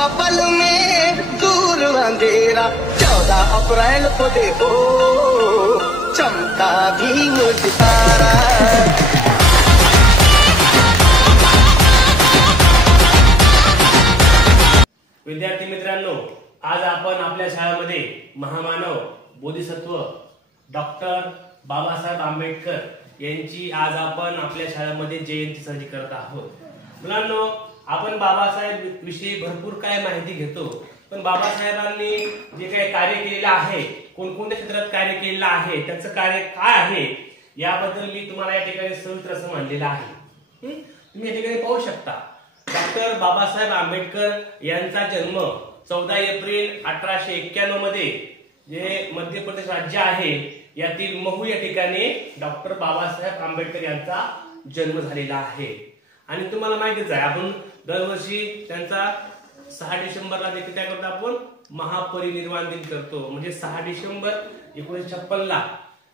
हुआ पल में दूर अंधेरा, 14 अप्रैल को देखो चमका भीम सितारा। विद्यार्थी मित्रांनो, आज आपण आपल्या शाळेमध्ये महामानव बोधिसत्व डॉक्टर बाबासाहेब आंबेडकर यांची आज आपण आपल्या शाळेमध्ये जयंती साजरी करत आहोत। मुलांनो, आपण बाबासाहेब विषयी भरपूर काय माहिती घेतो, पण बाबासाहेबांनी जे काही कार्य केलेलं आहे, कोणकोणत्या क्षेत्रात कार्य केलेलं आहे, त्याचं कार्य काय आहे याबद्दल मी तुम्हाला या ठिकाणी सविस्तर असं मांडलेलं आहे। तुम्ही या ठिकाणी पाहू शकता, डॉक्टर बाबासाहेब आंबेडकर यांचा जन्म 14 एप्रिल 1891 मध्ये जे मध्य प्रदेश राज्य आहे यातील महू या ठिकाणी डॉक्टर बाबासाहेब आंबेडकर यांचा जन्म झालेला आहे। आणि तुम्हाला माहितीच आहे, आपण दरवर्षी त्यांचा 6 डिसेंबरला देखील काय करतो, आपण महापरिनिर्वाण दिन करतो। म्हणजे 6 डिसेंबर 1956 ला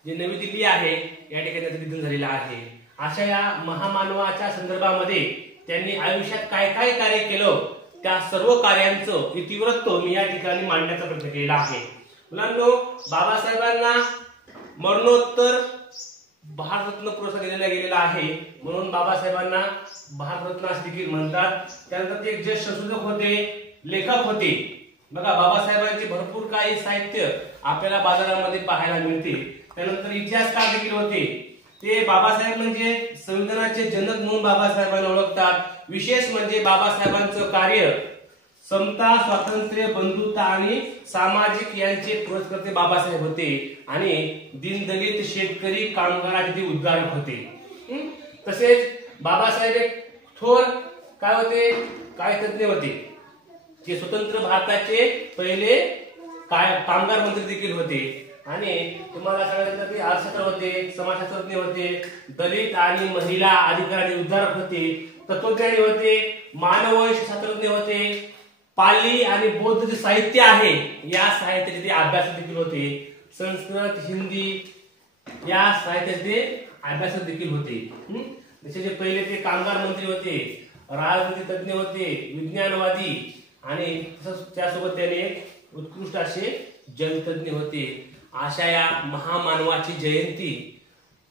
जे नवी दिल्ली आहे या ठिकाणी त्याचं निधन झालेलं आहे। अशा या महामानवाच्या संदर्भामध्ये त्यांनी आयुष्यात काय काय कार्य केलं, त्या सर्व कार्यांचं इतिवृत्त मी या ठिकाणी मांडण्याचा प्रयत्न केलेला आहे। मुलांनो, बाबासाहेबांना मरणोत्तर भारतरत्न पुरस्कार दिला गेलेला आहे, म्हणून बाबासाहेबांना भारतरत्न असे देखील म्हणतात। त्यानंतर ते ज्येष्ठ संशोधक होते, लेखक होते। बघा, बाबासाहेबांचे भरपूर काही साहित्य आपल्याला बाजारामध्ये पाहायला मिळते। त्यानंतर इतिहासकार देखील होते। ते बाबासाहेब म्हणजे संविधानाचे जनक म्हणून बाबासाहेबांना ओळखतात। विशेष म्हणजे बाबासाहेबांचं कार्य समता, स्वातंत्र्य, बंधुता आणि सामाजिक यांचे पुरस्कर्ते बाबासाहेब होते आणि दीनदलित, शेतकरी, कामगाराचे ते उद्धारक होते। तसेच बाबासाहेब एक थोर काय होते, काय तज्ञ होते। ते स्वतंत्र भारताचे पहिले कामगार मंत्री देखील होते आणि तुम्हाला सांगायचं ते अर्थशास्त्र होते, समाजशास्त्रज्ञ होते, दलित आणि महिला अधिकारी उद्धारक होते, तत्वज्ञानी होते, मानवशास्त्रज्ञ होते, पाली आणि बौद्ध जे साहित्य आहे या साहित्याचे ते अभ्यासक देखील होते, संस्कृत, हिंदी या साहित्याचे अभ्यासक देखील होते। जसे जे पहिले ते कामगार मंत्री होते, राजनीती तज्ञ होते, विज्ञानवादी आणि त्यासोबत त्याने उत्कृष्ट असे जलतज्ञ होते। अशा या महामानवाची जयंती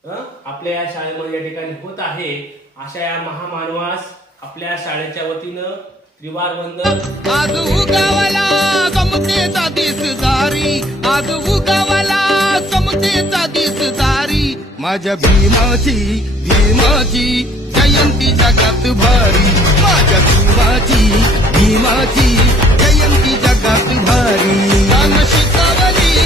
आपल्या या शाळेमध्ये या ठिकाणी होत आहे। अशा या महामानवास आपल्या शाळेच्या वतीनं त्रिवार वंदन। आज उगावला समतेचा दिसदारी, आज उगावला समतेचा दिसदारी, माझ्या भीमाची जयंती जगात भारी, माझ्या भीमाची जयंती जगात भारी। शिकवली